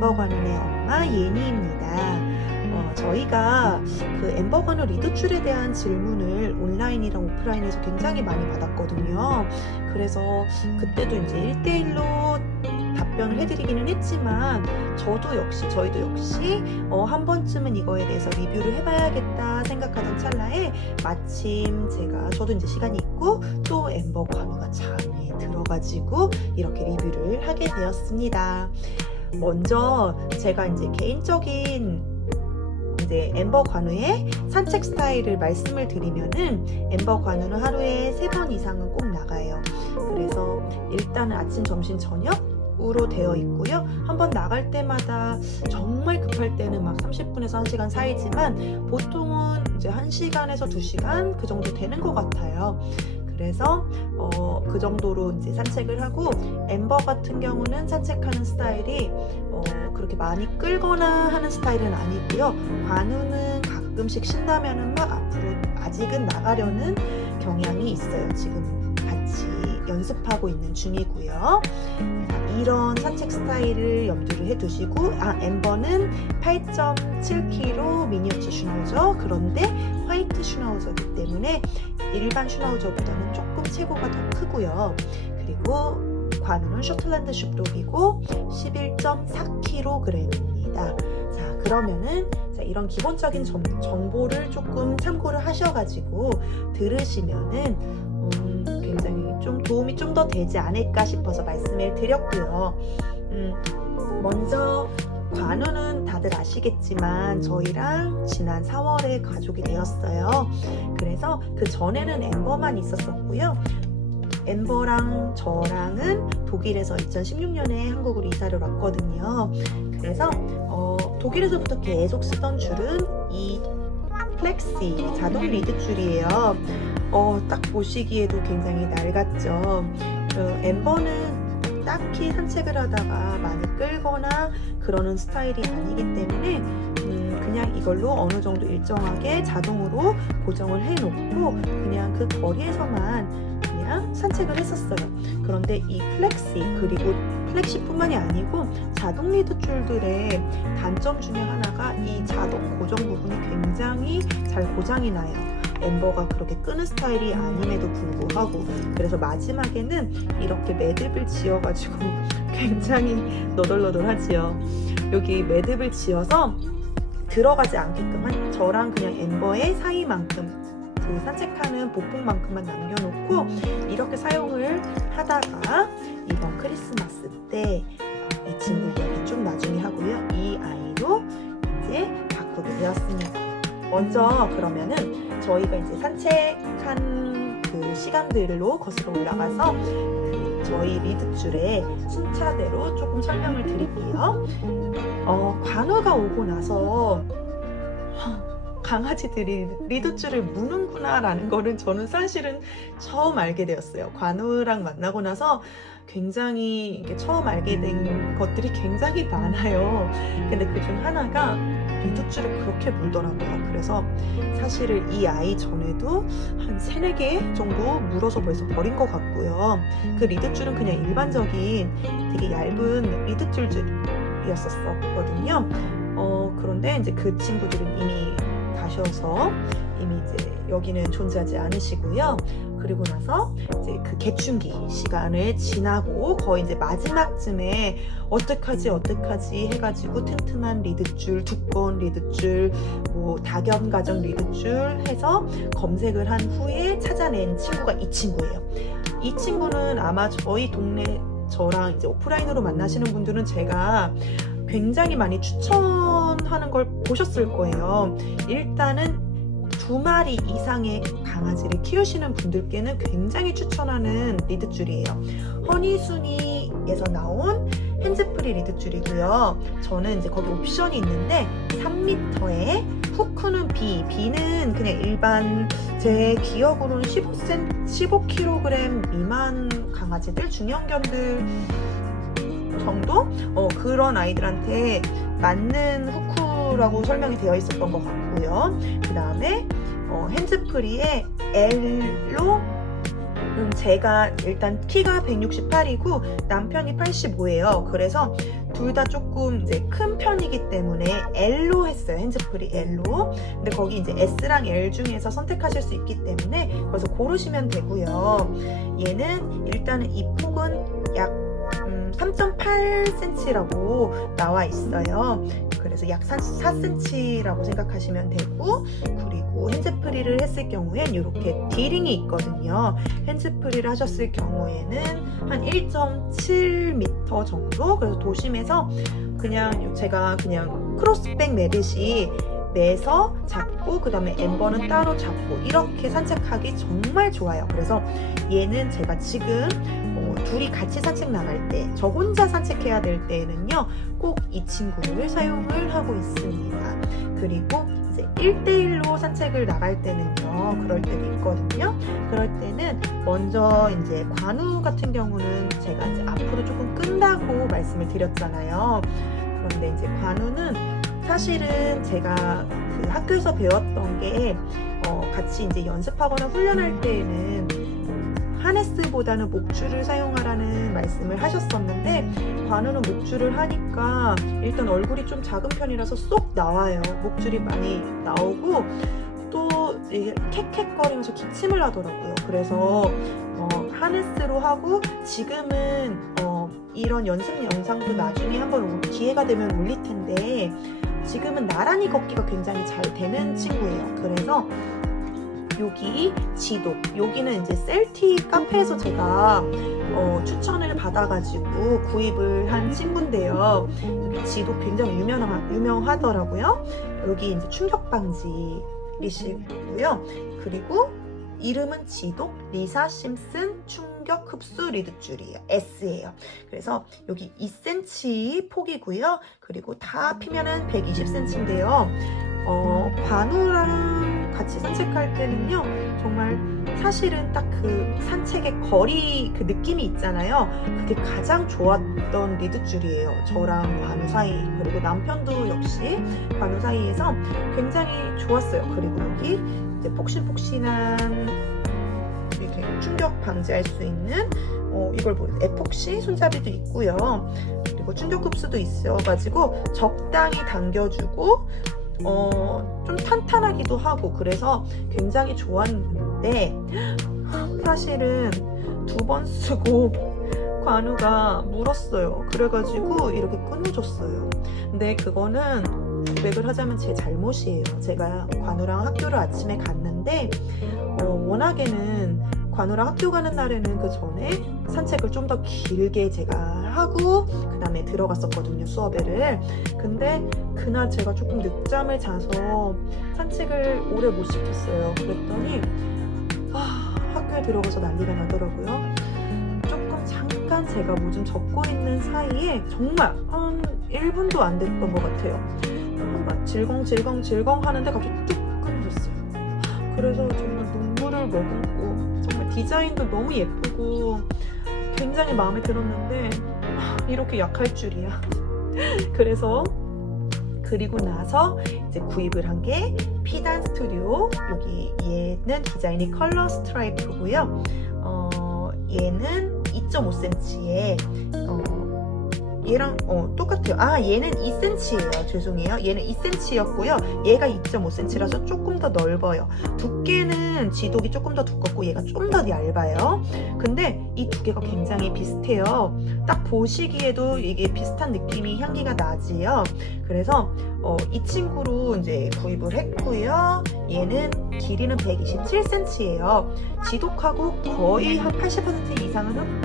엠버 관훈의 엄마 예니입니다. 저희가 그 엠버 관훈 리드줄에 대한 질문을 온라인이랑 오프라인에서 굉장히 많이 받았거든요. 그래서 그때도 이제 1대1로 답변을 해드리기는 했지만 저희도 역시 한 번쯤은 이거에 대해서 리뷰를 해봐야겠다 생각하던 찰나에 마침 저도 이제 시간이 있고 또 엠버 관우가 잠에 들어가지고 이렇게 리뷰를 하게 되었습니다. 먼저 제가 이제 개인적인 이제 엠버 관우의 산책 스타일을 말씀을 드리면은 엠버 관우는 하루에 3번 이상은 꼭 나가요. 그래서 일단은 아침, 점심, 저녁으로 되어 있고요. 한번 나갈 때마다 정말 급할 때는 막 30분에서 1시간 사이지만 보통은 이제 1시간에서 2시간 그 정도 되는 것 같아요. 그래서 그 정도로 이제 산책을 하고 엠버 같은 경우는 산책하는 스타일이 그렇게 많이 끌거나 하는 스타일은 아니고요. 관우는 가끔씩 신나면은 막 앞으로 아직은 나가려는 경향이 있어요. 지금 같이 연습하고 있는 중이고요. 이런 산책 스타일을 염두를 해두시고 엠버는 8.7kg 미니어처 슈나우저, 그런데 화이트 슈나우저이기 때문에 일반 슈나우저보다는 조금 체구가 더 크고요. 그리고 관우는 셔틀랜드 슈프독이고 11.4kg입니다. 자, 그러면은 이런 기본적인 정보를 조금 참고를 하셔가지고 들으시면은 굉장히 좀 도움이 좀 더 되지 않을까 싶어서 말씀을 드렸고요. 먼저 관우는 다들 아시겠지만 저희랑 지난 4월에 가족이 되었어요. 그래서 그 전에는 엠버만 있었었고요. 엠버랑 저랑은 독일에서 2016년에 한국으로 이사를 왔거든요. 그래서 독일에서부터 계속 쓰던 줄은 이 플렉시 자동 리드 줄이에요. 딱 보시기에도 굉장히 낡았죠. 엠버는 딱히 산책을 하다가 많이 끌거나 그러는 스타일이 아니기 때문에 그냥 이걸로 어느 정도 일정하게 자동으로 고정을 해놓고 그냥 그 거리에서만 그냥 산책을 했었어요. 그런데 이 플렉시, 그리고 플렉시뿐만이 아니고 자동 리드 줄들의 단점 중에 하나가 이 자동 고정 부분이 굉장히 잘 고장이 나요. 엠버가 그렇게 끄는 스타일이 아님에도 불구하고. 그래서 마지막에는 이렇게 매듭을 지어가지고 굉장히 너덜너덜하지요. 여기 매듭을 지어서 들어가지 않게끔 저랑 그냥 엠버의 사이만큼, 그 산책하는 보폭만큼만 남겨놓고 이렇게 사용을 하다가 이번 크리스마스 때 이 친구 얘기 좀 나중에 하고요. 이 아이로 이제 바꾸게 되었습니다. 먼저 그러면은 저희가 이제 산책한 그 시간들로 거슬러 올라가서 저희 리드줄의 순차대로 조금 설명을 드릴게요. 관우가 오고 나서 강아지들이 리드줄을 무는구나 라는 거는 저는 사실은 처음 알게 되었어요. 관우랑 만나고 나서 굉장히 이게 처음 알게 된 것들이 굉장히 많아요. 근데 그중 하나가 리드줄을 그렇게 물더라고요. 그래서 사실은 이 아이 전에도 한 3-4개 정도 물어서 벌써 버린 것 같고요. 그 리드줄은 그냥 일반적인 되게 얇은 리드줄이었었거든요. 그런데 이제 그 친구들은 이미 가셔서 이미 이제 여기는 존재하지 않으시고요. 그리고 나서 이제 그 개춘기 시간을 지나고 거의 이제 마지막쯤에 어떡하지 해가지고 튼튼한 리드줄, 두꺼운 리드줄, 뭐 다견 가정 리드줄 해서 검색을 한 후에 찾아낸 친구가 이 친구예요. 이 친구는 아마 저희 동네 저랑 이제 오프라인으로 만나시는 분들은 제가 굉장히 많이 추천하는 걸 보셨을 거예요. 일단은 2마리 이상의 강아지를 키우시는 분들께는 굉장히 추천하는 리드줄이에요. 허니순이에서 나온 핸즈프리 리드줄이고요. 저는 이제 거기 옵션이 있는데 3m에 후크는 B는 그냥 일반 제 기억으로는 15kg 미만 강아지들, 중형견들 정도? 그런 아이들한테 맞는 후크라고 설명이 되어 있었던 것 같고요. 그 다음에 핸즈프리의 L로 제가 일단 키가 168이고 남편이 85예요. 그래서 둘 다 조금 이제 큰 편이기 때문에 L로 했어요. 핸즈프리 L로. 근데 거기 이제 S랑 L 중에서 선택하실 수 있기 때문에 그래서 고르시면 되고요. 얘는 일단은 이 폭은 약 3.8cm라고 나와 있어요. 그래서 약 4cm라고 생각하시면 되고, 그리고 핸즈프리를 했을 경우엔 이렇게 디링이 있거든요. 핸즈프리를 하셨을 경우에는 한 1.7m 정도. 그래서 도심에서 그냥 제가 그냥 크로스백 매듯이 매서 잡고 그 다음에 엠버는 따로 잡고 이렇게 산책하기 정말 좋아요. 그래서 얘는 제가 지금 둘이 같이 산책 나갈 때, 저 혼자 산책해야 될 때에는요 꼭 이 친구를 사용을 하고 있습니다. 그리고 이제 1대1로 산책을 나갈 때는요, 그럴 때도 있거든요. 그럴 때는 먼저 이제 관우 같은 경우는 제가 이제 앞으로 조금 끈다고 말씀을 드렸잖아요. 그런데 이제 관우는 사실은 제가 그 학교에서 배웠던 게 같이 이제 연습하거나 훈련할 때에는 하네스보다는 목줄을 사용하라는 말씀을 하셨었는데, 관우는 목줄을 하니까 일단 얼굴이 좀 작은 편이라서 쏙 나와요. 목줄이 많이 나오고 또 이게 캑캑거리면서 기침을 하더라고요. 그래서 하네스로 하고, 지금은 이런 연습 영상도 나중에 한번 기회가 되면 올릴 텐데, 지금은 나란히 걷기가 굉장히 잘 되는 친구예요. 그래서 여기 지독, 여기는 이제 셀티 카페에서 제가 추천을 받아가지고 구입을 한 친구인데요. 여기 지독 굉장히 유명하더라고요. 여기 이제 충격 방지이시고요. 그리고 이름은 지독 리사 심슨 충격 흡수 리드줄이에요. S예요. 그래서 여기 2cm 폭이고요. 그리고 다 피면은 120cm인데요. 관우랑 같이 산책할 때는요, 정말 사실은 딱 그 산책의 거리 그 느낌이 있잖아요. 그게 가장 좋았던 리드줄이에요. 저랑 관우 사이, 그리고 남편도 역시 관우 사이에서 굉장히 좋았어요. 그리고 여기 이제 폭신폭신한 이렇게 충격 방지할 수 있는 이걸 에폭시 손잡이도 있고요. 그리고 충격 흡수도 있어가지고 적당히 당겨주고 좀 탄탄하기도 하고, 그래서 굉장히 좋았는데 사실은 2번 쓰고 관우가 물었어요. 그래가지고 이렇게 끊어줬어요. 근데 그거는 고백을 하자면 제 잘못이에요. 제가 관우랑 학교를 아침에 갔는데 워낙에는 관우랑 학교 가는 날에는 그 전에 산책을 좀 더 길게 제가 하고 그 다음에 들어갔었거든요, 수업에를. 근데 그날 제가 조금 늦잠을 자서 산책을 오래 못 시켰어요. 그랬더니 학교에 들어가서 난리가 나더라고요. 조금 잠깐 제가 뭐 좀 적고 있는 사이에 정말 한 1분도 안 됐던 것 같아요. 한번 질겅질겅 하는데 갑자기 뚝 끊어졌어요. 그래서 정말 눈물을 머금고, 정말 디자인도 너무 예쁘고 굉장히 마음에 들었는데 이렇게 약할 줄이야. 그래서 그리고 나서 이제 구입을 한 게 피단 스튜디오. 여기 얘는 디자인이 컬러 스트라이프고요. 얘는 2.5cm에 얘랑 똑같아요. 얘는 2cm예요. 죄송해요. 얘는 2cm였고요. 얘가 2.5cm라서 조금 더 넓어요. 두께는 지독이 조금 더 두껍고 얘가 좀 더 얇아요. 근데 이 두 개가 굉장히 비슷해요. 딱 보시기에도 이게 비슷한 느낌이, 향기가 나지요. 그래서 이 친구로 이제 구입을 했고요. 얘는 길이는 127cm예요. 지독하고 거의 한 80% 이상은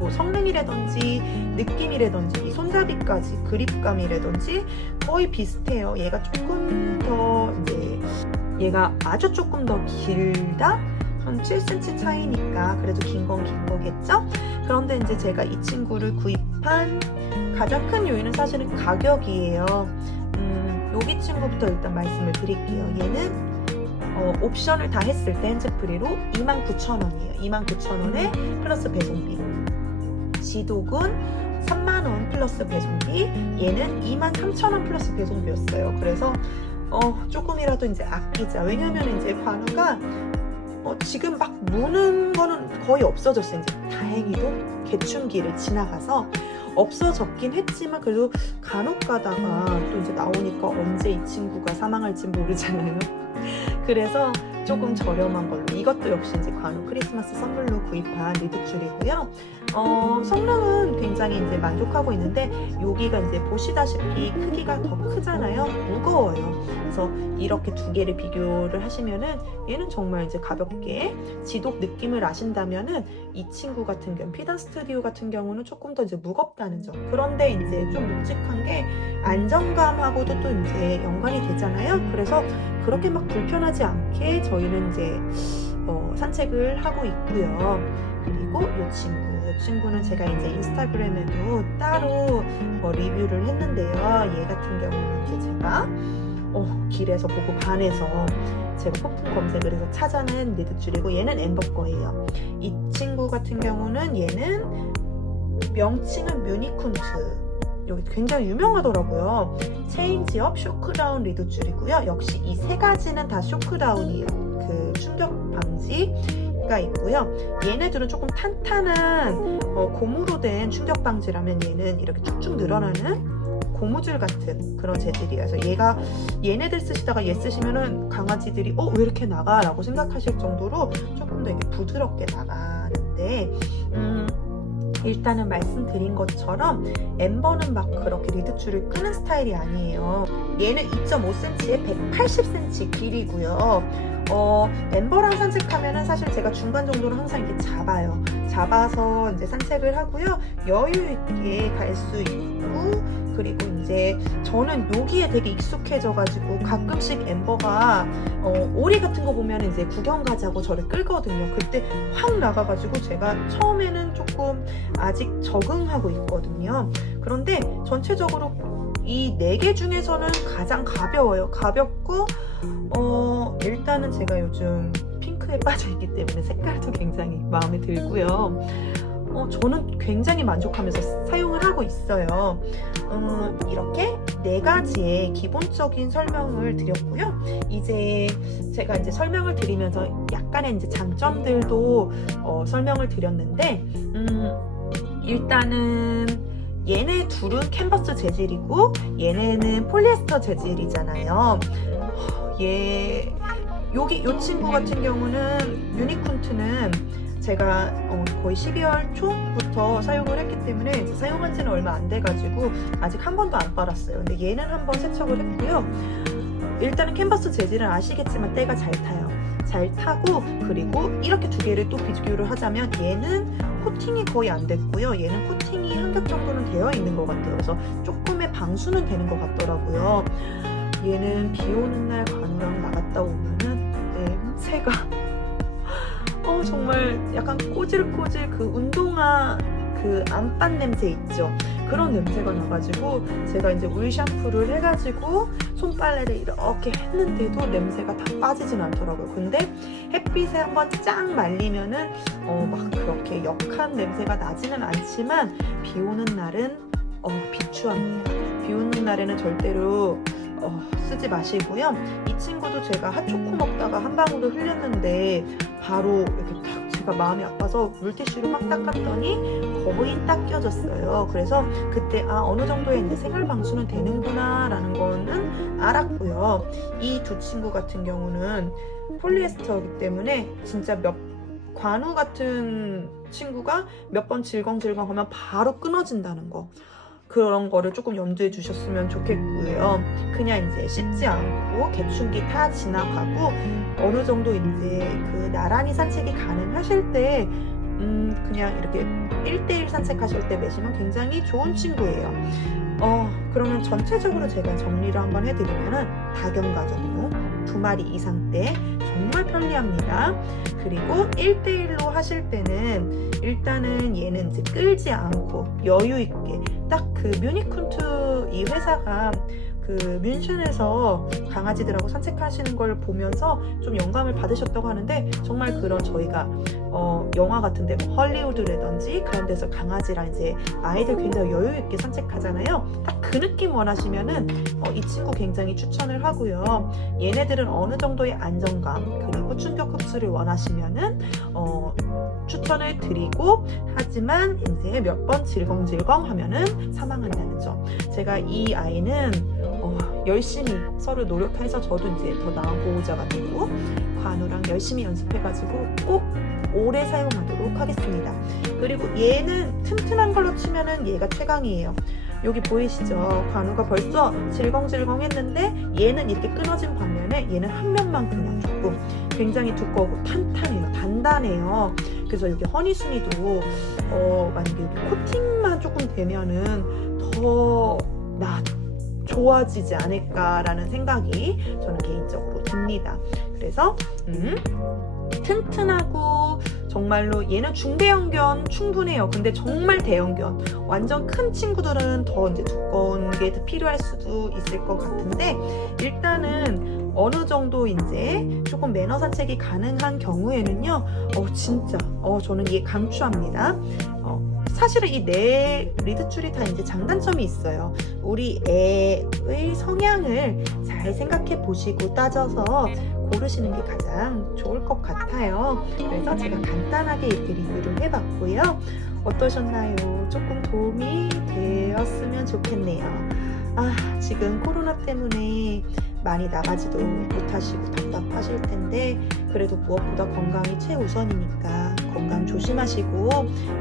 뭐 성능이라든지 느낌이라든지 이 손잡이까지 그립감이라든지 거의 비슷해요. 얘가 조금 더 이제 얘가 아주 조금 더 길다? 한 7cm 차이니까 그래도 긴 건 긴 거겠죠? 그런데 이제 제가 이 친구를 구입한 가장 큰 요인은 사실은 가격이에요. 여기 친구부터 일단 말씀을 드릴게요. 얘는 옵션을 다 했을 때 핸즈프리로 29,000원이에요. 29,000원에 플러스 배송비. 지독은 30,000원 플러스 배송비. 얘는 23,000원 플러스 배송비였어요. 그래서 조금이라도 이제 아끼자. 왜냐면 이제 관우가 지금 막 무는 거는 거의 없어졌어요. 이제 다행히도 개춘기를 지나가서 없어졌긴 했지만 그래도 간혹 가다가 또 이제 나오니까 언제 이 친구가 사망할지 모르잖아요. 그래서 조금 저렴한 걸로, 이것도 역시 이제 관우 크리스마스 선물로 구입한 리드줄이고요. 성능은 굉장히 이제 만족하고 있는데 여기가 이제 보시다시피 크기가 더 크잖아요. 무거워요. 그래서 이렇게 두 개를 비교를 하시면은 얘는 정말 이제 가볍게 지독 느낌을 아신다면은 이 친구 같은 경우 피다 스튜디오 같은 경우는 조금 더 이제 무겁다는 점. 그런데 이제 좀 묵직한 게 안정감하고도 또 이제 연관이 되잖아요. 그래서 그렇게 막 불편하지 않게 저희는 이제 산책을 하고 있고요. 그리고 이 친구는 제가 이제 인스타그램에도 따로 리뷰를 했는데요. 얘 같은 경우는 이제 제가 길에서 보고 반해서 제가 폭풍 검색을 해서 찾아낸 리드줄이고, 얘는 엠버 거예요. 이 친구 같은 경우는 얘는 명칭은 뮤니쿤트. 여기 굉장히 유명하더라고요. 체인지업 쇼크다운 리드줄이고요. 역시 이 세 가지는 다 쇼크다운이에요. 그 충격 방지가 있고요. 얘네들은 조금 탄탄한 고무로 된 충격 방지라면 얘는 이렇게 쭉쭉 늘어나는 고무줄 같은 그런 재질이라서 얘네들 쓰시다가 얘 쓰시면은 강아지들이 왜 이렇게 나가? 라고 생각하실 정도로 조금 더 이렇게 부드럽게 나가는데, 일단은 말씀드린 것처럼 엠버는 막 그렇게 리드줄을 끄는 스타일이 아니에요. 얘는 2.5cm에 180cm 길이고요. 엠버랑 산책하면은 사실 제가 중간 정도로 항상 이렇게 잡아서 이제 산책을 하고요. 여유 있게 갈 수 있고, 그리고 이제 저는 여기에 되게 익숙해져가지고 가끔씩 엠버가 오리 같은 거 보면 이제 구경 가자고 저를 끌거든요. 그때 확 나가가지고 제가 처음에는 조금 아직 적응하고 있거든요. 그런데 전체적으로 이 4개 중에서는 가장 가벼워요. 가볍고 일단은 제가 요즘 핑크에 빠져있기 때문에 색깔도 굉장히 마음에 들고요. 저는 굉장히 만족하면서 사용을 하고 있어요. 이렇게 4가지의 기본적인 설명을 드렸고요. 이제 제가 이제 설명을 드리면서 약간의 이제 장점들도 설명을 드렸는데, 일단은 얘네 둘은 캔버스 재질이고 얘네는 폴리에스터 재질이잖아요. 요 친구 같은 경우는 뮤니쿤트는 제가 거의 12월 초부터 사용을 했기 때문에 이제 사용한 지는 얼마 안 돼가지고 아직 한 번도 안 빨았어요. 근데 얘는 한번 세척을 했고요. 일단은 캔버스 재질은 아시겠지만 때가 잘 타요. 잘 타고, 그리고 이렇게 두 개를 또 비교를 하자면 얘는 코팅이 거의 안 됐고요. 얘는 코팅이 한 겹 정도는 되어 있는 것 같아요. 그래서 조금의 방수는 되는 것 같더라고요. 얘는 비 오는 날 관우랑 나갔다 오면은 냄새가 정말 약간 꼬질꼬질 그 운동화 그 안반 냄새 있죠? 그런 냄새가 나가지고 제가 이제 물 샴푸를 해가지고 손빨래를 이렇게 했는데도 냄새가 다 빠지진 않더라고요. 근데 햇빛에 한번 쫙 말리면은 막 그렇게 역한 냄새가 나지는 않지만 비 오는 날은 비추합니다. 비 오는 날에는 절대로 쓰지 마시고요. 이 친구도 제가 핫초코 먹다가 한 방울을 흘렸는데 바로 이렇게 딱 제가 마음이 아파서 물티슈로 막 닦았더니 거의 닦여졌어요. 그래서 그때 어느 정도의 이제 생활 방수는 되는구나 라는 거는 알았고요. 이 두 친구 같은 경우는 폴리에스터이기 때문에 진짜 관우 같은 친구가 몇 번 질겅질겅 하면 바로 끊어진다는 거, 그런 거를 조금 염두에 두셨으면 좋겠고요. 그냥 이제 씻지 않고 개춘기 다 지나가고 어느 정도 이제 그 나란히 산책이 가능하실 때 그냥 이렇게 1대1 산책하실 때 매시면 굉장히 좋은 친구예요. 그러면 전체적으로 제가 정리를 한번 해드리면은 다견가족용 2마리 이상대 정말 편리합니다. 그리고 1대1로 하실 때는 일단은 얘는 이제 끌지 않고 여유 있게 딱 그 뮤니쿤트 이 회사가 그 뮌헨에서 강아지들하고 산책하시는 걸 보면서 좀 영감을 받으셨다고 하는데, 정말 그런 저희가 영화 같은데 뭐 헐리우드라든지 그런 데서 강아지랑 이제 아이들 굉장히 여유 있게 산책하잖아요. 딱 그 느낌 원하시면은 이 친구 굉장히 추천을 하고요. 얘네들은 어느 정도의 안정감 그리고 충격 흡수를 원하시면은 추천을 드리고, 하지만 이제 몇 번 질겅질겅 하면은 사망한다는 점. 제가 이 아이는 열심히 서로 노력해서 저도 이제 더 나은 보호자가 되고 관우랑 열심히 연습해가지고 꼭 오래 사용하도록 하겠습니다. 그리고 얘는 튼튼한 걸로 치면은 얘가 최강이에요. 여기 보이시죠? 관우가 벌써 질겅질겅 했는데 얘는 이렇게 끊어진 반면에 얘는 한 면만 그냥 조금 굉장히 두꺼우고 탄탄해요. 단단해요. 그래서 여기 허니순이도 만약에 여기 코팅만 조금 되면은 더 좋아지지 않을까라는 생각이 저는 개인적으로 듭니다. 그래서 튼튼하고 정말로 얘는 중대형견 충분해요. 근데 정말 대형견 완전 큰 친구들은 더 이제 두꺼운 게 필요할 수도 있을 것 같은데, 일단은 어느 정도 이제 조금 매너 산책이 가능한 경우에는요, 진짜 저는 얘 강추합니다. 사실은 이 네 리드줄이 다 이제 장단점이 있어요. 우리 애의 성향을 잘 생각해 보시고 따져서 고르시는 게 가장 좋을 것 같아요. 그래서 제가 간단하게 이렇게 리뷰를 해봤고요. 어떠셨나요? 조금 도움이 되었으면 좋겠네요. 지금 코로나 때문에 많이 나가지도 못하시고 답답하실 텐데, 그래도 무엇보다 건강이 최우선이니까 건강 조심하시고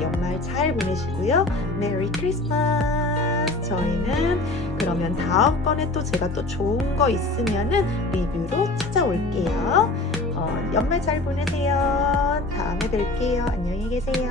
연말 잘 보내시고요. 메리 크리스마스! 저희는 그러면 다음번에 또 제가 또 좋은 거 있으면은 리뷰로 찾아올게요. 연말 잘 보내세요. 다음에 뵐게요. 안녕히 계세요.